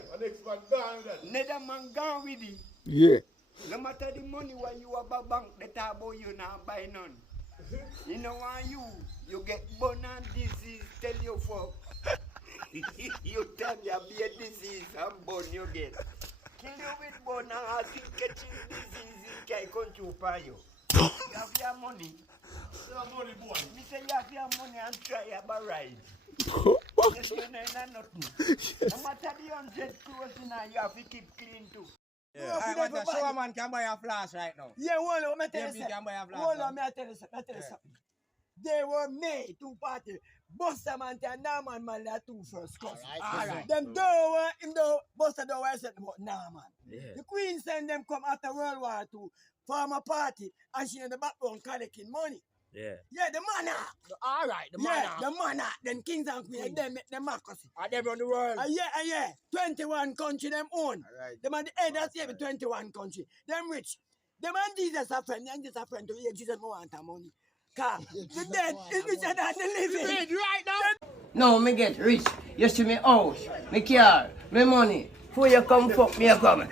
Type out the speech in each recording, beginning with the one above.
Next man gone with that. Another man gone with it. Yeah. No matter the money when you have a bank, they talk about you now buy none. You know why you get born and disease, tell you fuck. You tell me be a disease and born you get. Kill you with born and I think catching disease in Kai country for you. You have your money. You have money, boy. Me say you have your money and try a ride. You say nothing. No matter the 100 clothes in there, you have to keep clean too. Yeah. I want to show a man can buy a flash right now. Yeah, hold on, let me tell you Yeah, we can buy a something. flash Hold now. on, let me tell you something. They were made two parties. Buster man and Norman man are two first cousins. Alright. Them Buster don't want to say about Norman. Yeah. The Queen send them come after World War II, form a party, and she in the background collecting money. Yeah. Yeah, the monarch. Alright, the Yeah, man. the monarch. Then kings and queens, them make them Marcus. Are they around the world? Yeah. 21 country them own. Alright. Them are the head of every 21 country. Them rich. Them and Jesus are friend. And Jesus are friend to hear Jesus more want her money. Cause the dead is richer than the living. Right now. No, me get rich. You see me house, me car, me money. Before you come fuck me, you come.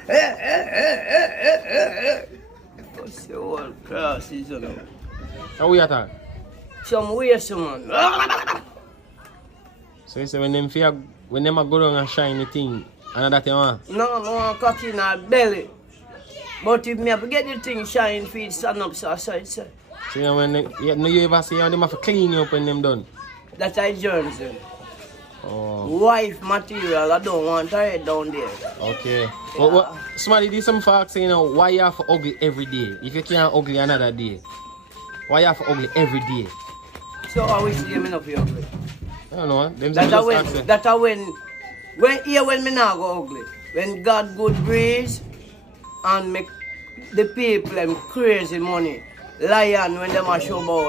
What's the whole class is you know? How we attack? Some way, someone. So you say when them a go down and shine the thing, another thing want? No, no, cock in our belly. But if me have to get the thing shine, feed stand up, so I say. So you know when you ever see how them have to clean you up when them done? That's I germs. Oh, Wife material, I don't want her head down there. okay. What, somebody did some facts saying, you know, why you have to ugly every day? If you can't ugly another day, why you have to ugly every day? So I wish them enough you ugly. I don't know. Them That's just when, ask that's when me now go ugly. When God good breeze and make the people them crazy money. Lion when them a show about